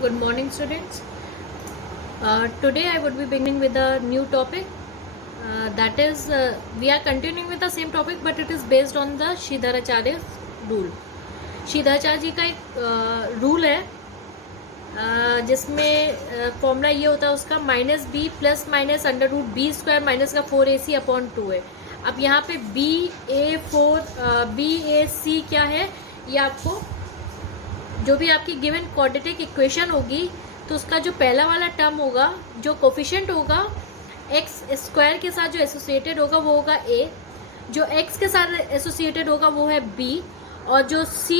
Good morning, students. Today I would be beginning with a new topic. That is, we are continuing with the same topic, but it is based on the Shridharacharya rule. Shridharacharya जी का एक rule है जिसमें formula ये होता है उसका -b plus minus under root b square minus का 4ac upon 2 है. अब यहाँ पे BAC क्या है, ये आपको जो भी आपकी गिवन क्वाड्रेटिक इक्वेशन होगी तो उसका जो पहला वाला टर्म होगा, जो कोफिशिएंट होगा एक्स स्क्वायर के साथ जो एसोसिएटेड होगा वो होगा a, जो x के साथ एसोसिएटेड होगा वो है b, और जो c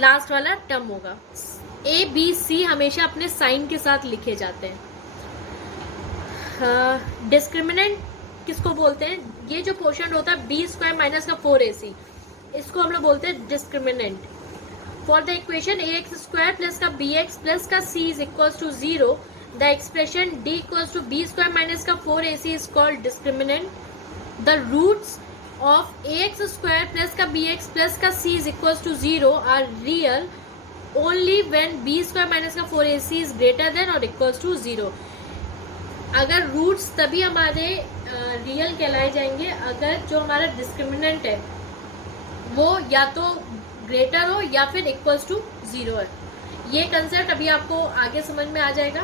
लास्ट वाला टर्म होगा. ABC हमेशा अपने साइन के साथ लिखे जाते हैं. डिस्क्रिमिनेंट किसको बोलते हैं? ये जो पोर्शन होता है b स्क्वायर माइनस का 4ac, इसको हम लोग बोलते हैं discriminant. For the equation ax square plus का bx plus का c is equals to 0, the expression d equals to b square minus का 4ac is called discriminant. The roots of ax square plus का bx plus का c is equals to 0 are real only when b square minus का 4ac is greater than or equals to 0. अगर roots तभी हमारे real कहलाए जाएंगे अगर जो हमारा डिस्क्रिमिनेंट है वो या तो ग्रेटर हो या फिर इक्वल्स टू 0 है. ये कंसेप्ट अभी आपको आगे समझ में आ जाएगा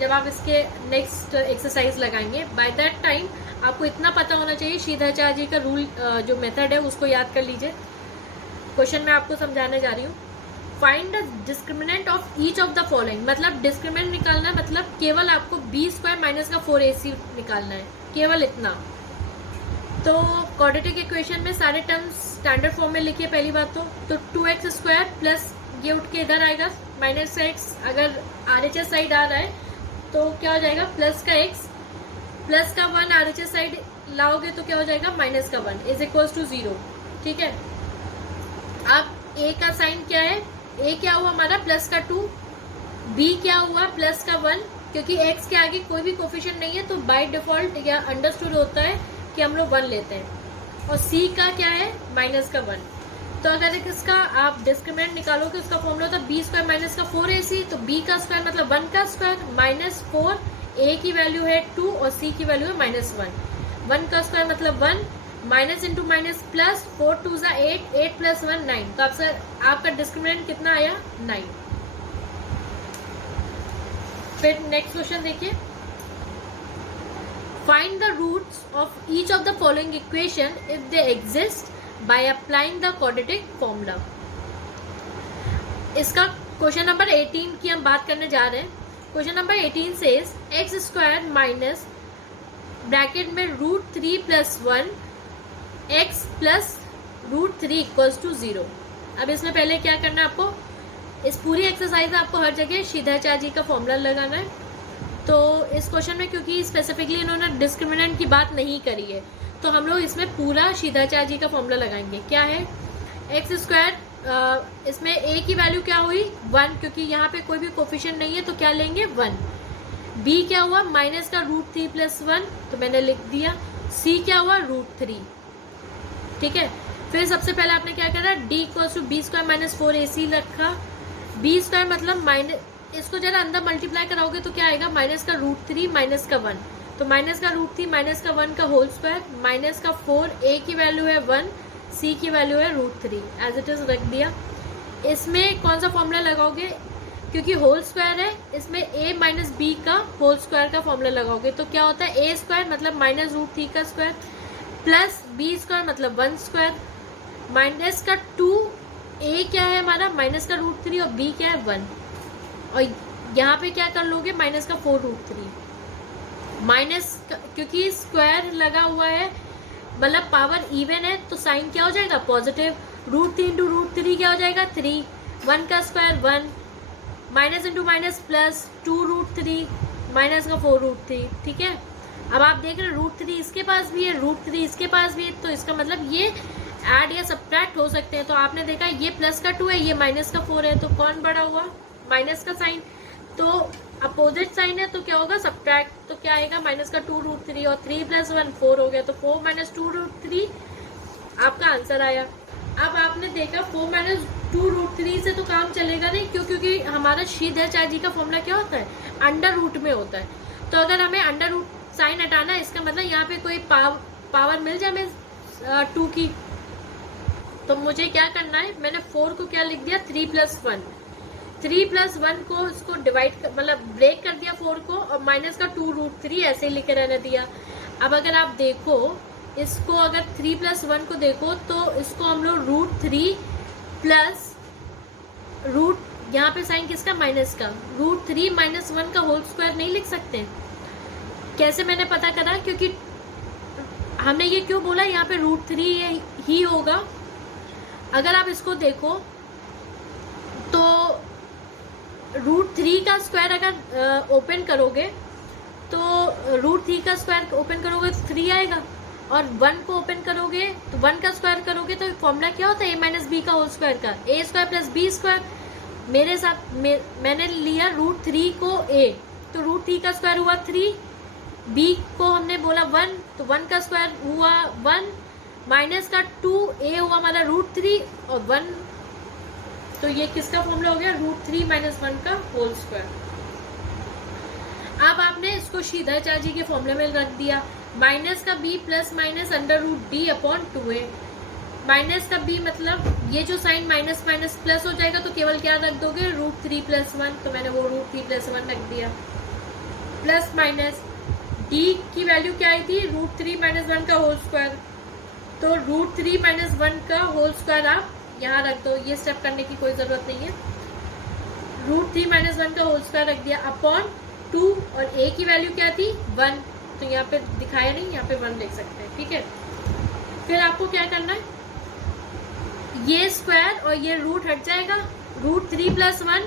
जब आप इसके नेक्स्ट एक्सरसाइज लगाएंगे. बाय दैट टाइम आपको इतना पता होना चाहिए, श्रीधराचार्य जी का रूल जो मेथड है उसको याद कर लीजिए. क्वेश्चन मैं आपको समझाने जा रही हूँ. Find the discriminant of each of the following. मतलब डिस्क्रिमिनेंट निकालना है, मतलब केवल आपको b स्क्वायर माइनस का 4ac निकालना है, केवल इतना. तो क्वाड्रेटिक इक्वेशन में सारे टर्म्स स्टैंडर्ड फॉर्म में लिखिए. पहली बात तो 2x स्क्वायर प्लस ये उठ के इधर आएगा माइनस का x, अगर RHS साइड आ रहा है तो क्या हो जाएगा प्लस का x प्लस का 1 RHS साइड लाओगे तो क्या हो जाएगा माइनस का 1 इज इक्वल्स टू 0. ठीक है. अब a का साइन क्या है? a क्या हुआ हमारा प्लस का 2, b क्या हुआ प्लस का 1, क्योंकि x के आगे कोई भी कोफिशिएंट नहीं है तो बाय डिफॉल्ट या अंडरस्टूड होता है कि हम लोग 1 लेते हैं. और c का क्या है माइनस का 1. तो अगर इसका आप डिस्क्रिमिनेंट निकालोगे उसका फॉर्मूला होता है b स्क्वायर माइनस का 4ac. तो b का स्क्वायर मतलब 1 का स्क्वायर माइनस 4, a की वैल्यू है 2 और c की वैल्यू है -1. 1 का स्क्वायर मतलब 1, माइनस इंटू माइनस प्लस, 4 2 ज़ा 8, 8 प्लस 1 9. तो आपका डिस्क्रिमिनेंट कितना आया 9. फिर नेक्स्ट क्वेश्चन देखिए. Find the roots of each of the following equation if they exist by applying the quadratic formula. इसका क्वेश्चन नंबर 18 की हम बात करने जा रहे हैं. Question number 18 says x square minus bracket में √3 plus 1 x plus √3 equals to 0. अब इसमें पहले क्या करना है आपको, इस पूरी एक्सरसाइज में आपको हर जगह श्रीधराचार्य जी का फॉर्मूला लगाना है. तो इस क्वेश्चन में क्योंकि स्पेसिफिकली इन्होंने डिस्क्रिमिनेंट की बात नहीं करी है तो हम लोग इसमें पूरा श्रीधराचार्य जी का फॉर्मूला लगाएंगे. क्या है? एक्स स्क्वायर, इसमें a की वैल्यू क्या हुई 1, क्योंकि यहाँ पे कोई भी कोफिशिएंट नहीं है तो क्या लेंगे 1. b क्या हुआ माइनस का √3 प्लस 1, तो मैंने लिख दिया. c क्या हुआ √3. ठीक है. फिर सबसे पहले आपने क्या करा, d equals to b square minus 4ac रखा. b स्क्वायर मतलब माइनस, इसको जरा अंदर मल्टीप्लाई कराओगे तो क्या आएगा माइनस का √3 माइनस का 1, तो माइनस का √3 माइनस का 1 का होल स्क्वायर माइनस का 4, a की वैल्यू है 1, c की वैल्यू है √3. एज इट इज रख दिया. इसमें कौन सा फॉर्मूला लगाओगे, क्योंकि होल स्क्वायर है इसमें a माइनस b का होल स्क्वायर का फॉर्मूला लगाओगे तो क्या होता है a स्क्वायर मतलब माइनस √3 का स्क्वायर प्लस b स्क्वायर मतलब 1 स्क्वायर माइनस का 2, a क्या है हमारा माइनस का √3 और b क्या है 1, और यहाँ पे क्या कर लोगे माइनस का 4√3 माइनस, क्योंकि स्क्वायर लगा हुआ है मतलब पावर इवन है तो साइन क्या हो जाएगा पॉजिटिव. √3 इंटू √3 क्या हो जाएगा 3, 1 का square 1, minus into minus plus 2√3 minus का 4√3. ठीक है. अब आप देख रहे हैं √3 इसके पास भी है, √3 इसके पास भी है, तो इसका मतलब ये ऐड या सब्ट्रैक्ट हो सकते हैं. तो आपने देखा ये प्लस का 2 है, ये माइनस का 4 है, तो कौन बड़ा हुआ माइनस का साइन. तो अपोजिट साइन है तो क्या होगा सब्ट्रैक्ट, तो क्या आएगा माइनस का 2√3 और 3 प्लस 1 4 हो गया, तो 4 माइनस 2√3 आपका आंसर आया. अब आपने देखा 4 माइनस 2√3 से तो काम चलेगा नहीं, क्यों? क्योंकि हमारा श्रीधराचार्य जी का फॉर्मूला क्या होता है, अंडर रूट में होता है। तो अगर हमें अंडर रूट साइन हटाना है, इसका मतलब यहाँ पे कोई पावर मिल जाए हमें 2 की, तो मुझे क्या करना है, मैंने 4 को क्या लिख दिया 3+1, 3+1 को इसको डिवाइड मतलब ब्रेक कर दिया 4 को, और माइनस का 2√3 ऐसे ही लिखे रहने दिया। अब अगर आप देखो इसको, अगर 3+1 को देखो तो इसको हम लोग √3 प्लस रूट, यहाँ पे साइन किसका, माइनस का, √3 - 1 का होल स्क्वायर नहीं लिख सकते। कैसे मैंने पता करा, क्योंकि हमने ये क्यों बोला, यहाँ पे √3 ही होगा। अगर आप इसको देखो तो √3 का स्क्वायर अगर ओपन करोगे तो √3 का स्क्वायर ओपन करोगे तो 3 आएगा, और 1 को ओपन करोगे तो 1 का स्क्वायर करोगे तो फॉर्मूला क्या होता है, a - b का होल स्क्वायर का, a² + b²। मेरे साथ मैंने लिया √3 को a, तो √3 का स्क्वायर हुआ 3, b को हमने बोला 1, तो 1 का स्क्वायर हुआ 1, माइनस का 2, a हुआ हमारा √3 और 1, तो ये किसका फॉर्मूला हो गया, √3 - 1 का होल स्क्वायर। अब आपने इसको श्रीधराचार्य जी के फॉर्मूले में रख दिया, माइनस का b plus minus √d/2a, minus का b मतलब ये जो साइन माइनस माइनस प्लस हो जाएगा तो केवल क्या रख दोगे, √3+1, तो मैंने वो √3+1 रख दिया, प्लस माइनस d की वैल्यू क्या आई थी, √3 - 1 का होल स्क्वायर, तो √3 - 1 का होल स्क्वायर आप यहाँ रख दो, ये स्टेप करने की कोई ज़रूरत नहीं है। √3 - 1 का होल स्क्वायर रख दिया अपॉन 2, और a की वैल्यू क्या थी 1, तो यहाँ पे दिखाया नहीं, यहाँ पे 1 लिख सकते हैं, ठीक है। फिर आपको क्या करना है, ये स्क्वायर और ये रूट हट जाएगा, √3+1,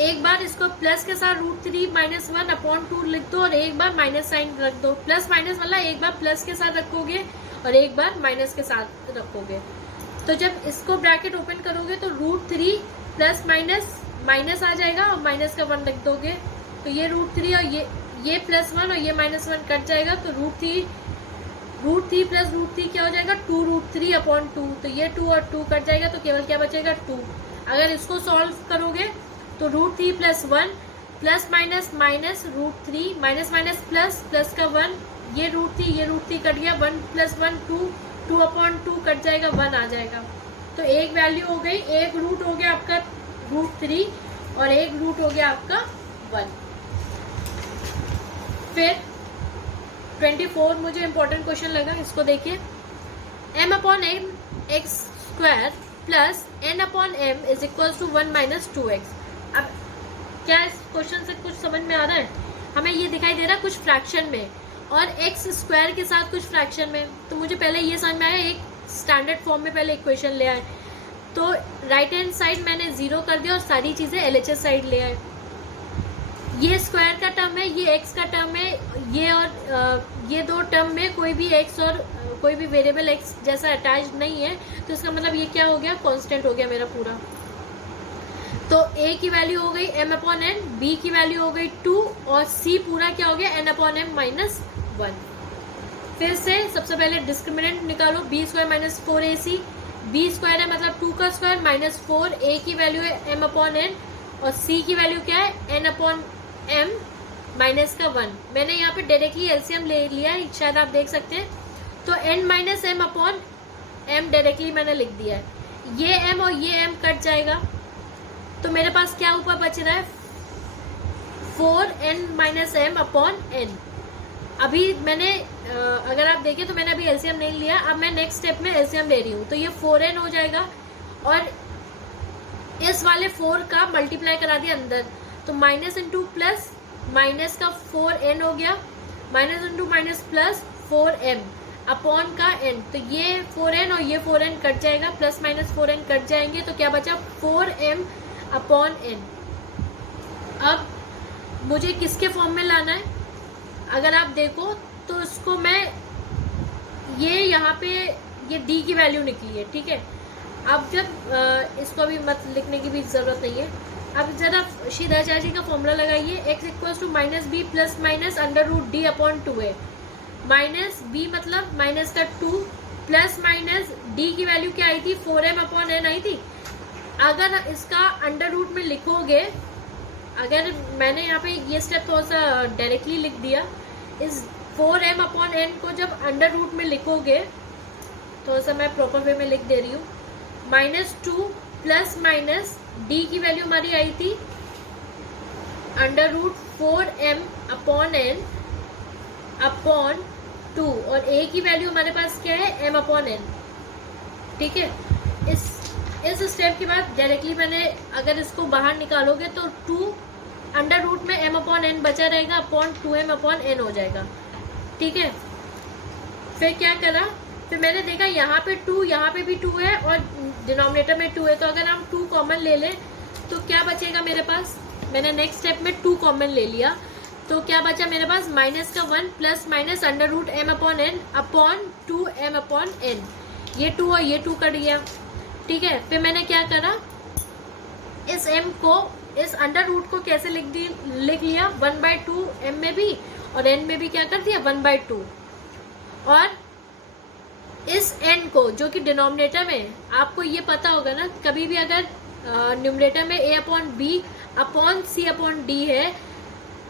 एक बार इसको प्लस के साथ √3 - 1/2 लिख दो, और एक बार माइनस साइन रख दो। प्लस माइनस मतलब एक बार प्लस के साथ रखोगे और एक बार माइनस के साथ रखोगे। तो जब इसको ब्रैकेट ओपन करोगे तो √3 प्लस माइनस माइनस आ जाएगा, और माइनस का 1 रख दोगे, तो ये √3 और ये +1 और ये -1 कट जाएगा, तो √3 प्लस √3 क्या हो जाएगा, 2√3/2, तो ये 2 और 2 कट जाएगा, तो केवल क्या बचेगा 2। अगर इसको सॉल्व करोगे तो √3+1 plus minus minus √3 minus minus plus, plus का 1, ये √3 कट गया, 1 + 1 2, 2/2 कट जाएगा, 1 आ जाएगा। तो एक वैल्यू हो गई, एक रूट हो गया आपका √3 और एक रूट हो गया आपका 1। फिर 24 मुझे इंपॉर्टेंट क्वेश्चन लगा, इसको देखिए, m/n x² plus n/m is equal to 1 - 2x। अब क्या इस क्वेश्चन से कुछ समझ में आ रहा है, हमें ये दिखाई दे रहा है कुछ फ्रैक्शन में और x² के साथ कुछ फ्रैक्शन में, तो मुझे पहले ये समझ में आया, एक स्टैंडर्ड फॉर्म में पहले इक्वेशन ले आए, तो राइट हैंड साइड मैंने 0 कर दिया और सारी चीज़ें LHS साइड ले आए। ये स्क्वायर का टर्म है, ये x का टर्म है, ये और ये दो टर्म में कोई भी x और कोई भी वेरिएबल x जैसा अटैच नहीं है, तो इसका मतलब ये क्या हो गया, कांस्टेंट हो गया मेरा पूरा। तो a की वैल्यू हो गई m/n, b की वैल्यू हो गई 2 और c पूरा क्या हो गया n/m - 1। फिर से सबसे पहले डिस्क्रिमिनेंट निकालो, b² - 4ac, b² है मतलब 2 का स्क्वायर माइनस 4, a की वैल्यू है m/n और c की वैल्यू क्या है n/m माइनस का 1। मैंने यहाँ पे डायरेक्टली एलसीएम ले लिया है, शायद आप देख सकते हैं, तो n - m/m डायरेक्टली मैंने लिख दिया है, ये m और ये m कट जाएगा, तो मेरे पास क्या ऊपर बच रहा है 4n - m/n। अभी मैंने अगर आप देखें तो मैंने अभी एलसीएम नहीं लिया, अब मैं नेक्स्ट स्टेप में एलसीएम ले रही हूँ, तो ये 4n हो जाएगा और इस वाले 4 का मल्टीप्लाई करा दिया अंदर, तो माइनस इंटू प्लस माइनस का 4n हो गया, minus into minus plus 4m upon का n, तो ये 4n और ये 4n कट जाएगा, प्लस माइनस 4n कट जाएंगे, तो क्या बचा 4m/n। अब मुझे किसके फॉर्म में लाना है, अगर आप देखो तो इसको मैं ये यहाँ पे ये d की वैल्यू निकली है, ठीक है। अब जब इसको अभी मत लिखने की भी ज़रूरत नहीं है, अब ज़रा श्रीधराचार्य जी का फॉर्मूला लगाइए, x = -b plus minus √d/2a, minus b मतलब माइनस का 2 प्लस माइनस डी की वैल्यू क्या आई थी, 4m/n आई थी। अगर इसका अंडर रूट में लिखोगे, अगर मैंने यहाँ पे ये स्टेप थोड़ा सा डायरेक्टली लिख दिया, इस 4m/n को जब अंडर रूट में लिखोगे, थोड़ा सा मैं प्रॉपर वे में लिख दे रही हूँ, -2 प्लस माइनस डी की वैल्यू हमारी आई थी अंडर रूट 4m/n अपॉन 2, और a की वैल्यू हमारे पास क्या है, m/n। ठीक है, इस स्टेप के बाद डायरेक्टली मैंने अगर इसको बाहर निकालोगे तो 2 अंडर रूट में m/n बचा रहेगा अपॉन 2m/n हो जाएगा। ठीक है, फिर क्या करा, फिर मैंने देखा यहाँ पे 2, यहाँ पे भी 2 है और डिनोमिनेटर में 2 है, तो अगर हम 2 कॉमन ले लें तो क्या बचेगा मेरे पास, मैंने नेक्स्ट स्टेप में 2 कॉमन ले लिया, तो क्या बचा मेरे पास, -1 plus minus under root m/n upon 2m/n, ये 2 और ये 2 कट गया। ठीक है, फिर मैंने क्या करा, इस m को, इस अंडर रूट को कैसे लिख लिया, 1/2 m में भी और n में भी क्या कर दिया, 1/2, और इस n को जो कि डिनोमिनेटर में, आपको ये पता होगा ना, कभी भी अगर न्यूमरेटर में a/b/c/d है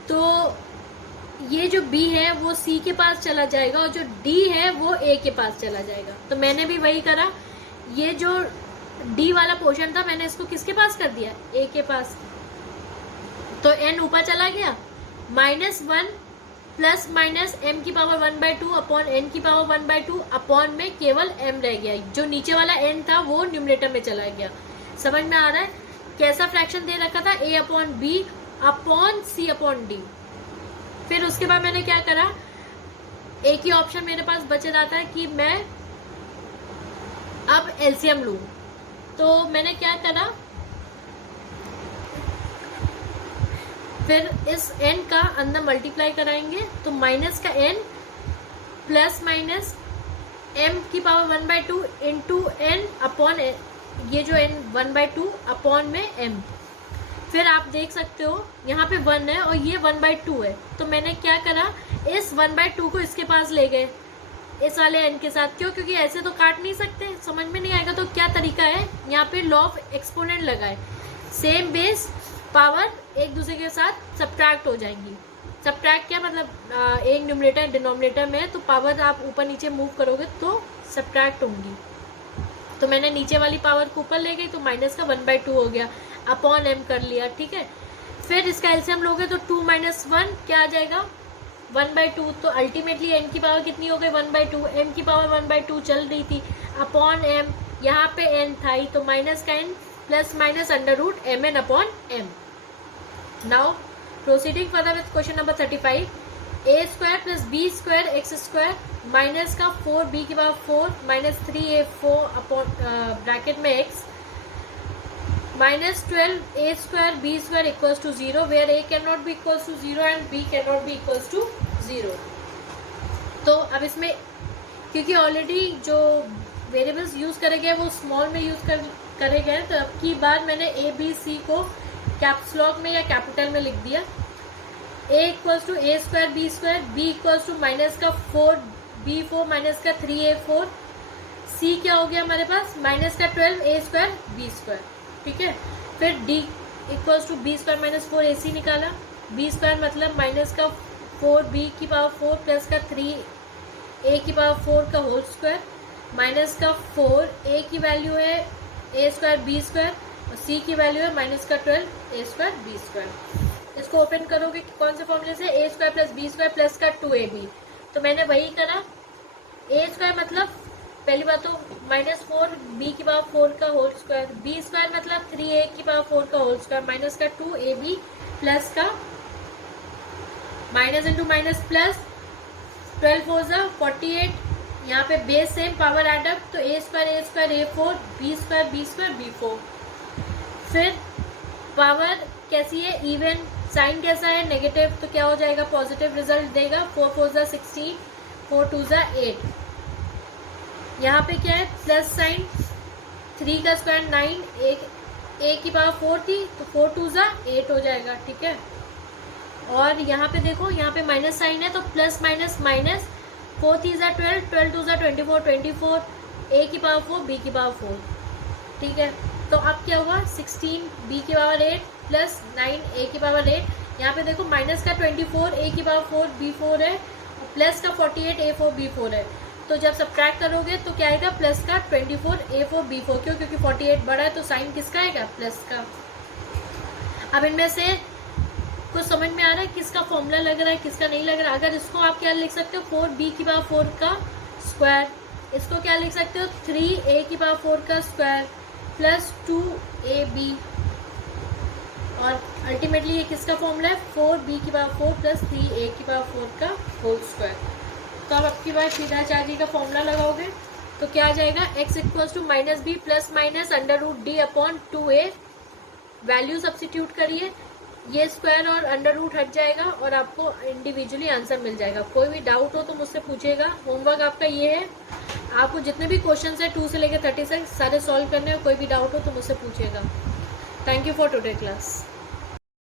तो ये जो b है वो c के पास चला जाएगा और जो d है वो a के पास चला जाएगा। तो मैंने भी वही करा, ये जो d वाला पोर्शन था मैंने इसको किसके पास कर दिया, a के पास, तो n ऊपर चला गया, -1 प्लस माइनस m की पावर 1/2 अपॉन n की पावर 1/2 अपॉन में केवल m रह गया, जो नीचे वाला n था वो न्यूमरेटर में चला गया। समझ में आ रहा है, कैसा फ्रैक्शन दे रखा था, a/b अपॉन c/d। फिर उसके बाद मैंने क्या करा, एक ही ऑप्शन मेरे पास बचे रहता है कि मैं अब एलसीएम लूं, तो मैंने क्या करा, फिर इस n का अंदर मल्टीप्लाई कराएंगे, तो माइनस का n प्लस माइनस m की पावर 1/2 इंटू n अपॉन ये जो n 1/2 अपॉन में m। फिर आप देख सकते हो यहाँ पे 1 है और ये 1/2 है, तो मैंने क्या करा, इस 1/2 को इसके पास ले गए इस वाले n के साथ। क्यों, क्योंकि ऐसे तो काट नहीं सकते, समझ में नहीं आएगा, तो क्या तरीका है, यहाँ पे लॉ ऑफ एक्सपोनेंट लगाए, सेम बेस पावर एक दूसरे के साथ सब्ट्रैक्ट हो जाएंगी। सब्ट्रैक्ट क्या मतलब, एक न्यूमरेटर डिनोमिनेटर में, तो पावर आप ऊपर नीचे मूव करोगे तो सब्ट्रैक्ट होंगी। तो मैंने नीचे वाली पावर को ऊपर ले गई, तो माइनस का 1/2 हो गया, अपॉन m कर लिया। ठीक है, फिर इसका एलसीएम लोगे तो 2 - 1 क्या आ जाएगा, 1/2। तो अल्टीमेटली n की पावर कितनी हो गई, 1/2, m की पावर 1/2 चल रही थी, अपॉन m, यहाँ पे n था ही, तो माइनस का n plus minus under root mn upon m। Now proceeding further with question number 35, a² plus b² x² minus का 4b की power 4 minus 3a4 upon bracket में x minus 12 a² b² equals to 0 where a can not be equals to 0 and b can not be equals to 0। तो अब इसमें क्योंकि already जो variables use करे गए वो स्मॉल में यूज करे गए, तो अब की बार मैंने a b c को कैप्स लॉक में या कैपिटल में लिख दिया। a equals to a² b² b equals to minus का 4b4 माइनस का 3a4, c क्या हो गया हमारे पास, माइनस का 12 a² b²। ठीक है, फिर d equals to b² minus 4ac निकाला, b² मतलब माइनस का 4b की पावर 4 प्लस का 3a की पावर 4 का होल स्क्वायर माइनस का 4, a की वैल्यू है a² b² और c की वैल्यू है माइनस का 12 a² b²। इसको ओपन करोगे कौन से फॉर्मूले से, a² प्लस b² प्लस का 2ab। तो मैंने वही करा, a² मतलब पहली बात तो -4b की पावर 4 का होल स्क्वायर, b² मतलब 3a की पावर 4 का होल स्क्वायर माइनस का 2ab प्लस का माइनस इंटू माइनस प्लस 12 4 जा 48, यहाँ पे बेस सेम पावर एडअप, तो a² a4 b² b4। फिर पावर कैसी है, इवन, साइन कैसा है, नेगेटिव, तो क्या हो जाएगा, पॉजिटिव रिजल्ट देगा, 4 4 जा 16 4 2 जा 8। यहाँ पे क्या है, प्लस साइन, 3 का स्क्वायर 9, a की पावर 4 थी तो 4 2 जा 8 हो जाएगा। ठीक है, और यहाँ पे देखो, यहाँ पे माइनस साइन है तो प्लस माइनस माइनस, 4 3 ज़ा 12, 12 2 ज़ा 24, 24 a की पावर 4 b की पावर 4, ठीक है। तो अब क्या हुआ 16 b की पावर 8 प्लस 9 a की पावर 8। यहाँ पे देखो माइनस का 24 a की पावर 4 b 4 है, प्लस का 48 a 4 b 4 है। तो जब सब्ट्रैक्ट करोगे तो क्या आएगा प्लस का 24 a 4 b 4, क्यों? क्योंकि 48 बड़ा है तो साइन किसका आएगा प्लस का। अब इनमें से कुछ समझ में आ रहा है किसका फॉर्मूला लग रहा है किसका नहीं लग रहा है। अगर इसको आप क्या लिख सकते हो 4b की पावर 4 का स्क्वायर, इसको क्या लिख सकते हो 3a की पावर 4 का स्क्वायर प्लस 2ab, और अल्टीमेटली ये किसका फॉर्मूला है 4b की पावर 4 प्लस 3a की पावर 4 का होल स्क्वायर। तो अब आपकी बार सीधा चार्जी का फॉर्मूला लगाओगे तो क्या आ जाएगा x equals to minus b plus minus under root D upon 2a। Value substitute करिए, ये स्क्वायर और अंडर रूट हट जाएगा और आपको इंडिविजुअली आंसर मिल जाएगा। कोई भी डाउट हो तो मुझसे पूछेगा। होमवर्क आपका ये है, आपको जितने भी क्वेश्चन है 2 से लेकर 36 सारे सॉल्व करने हैं। कोई भी डाउट हो तो मुझसे पूछेगा। Thank you for today class.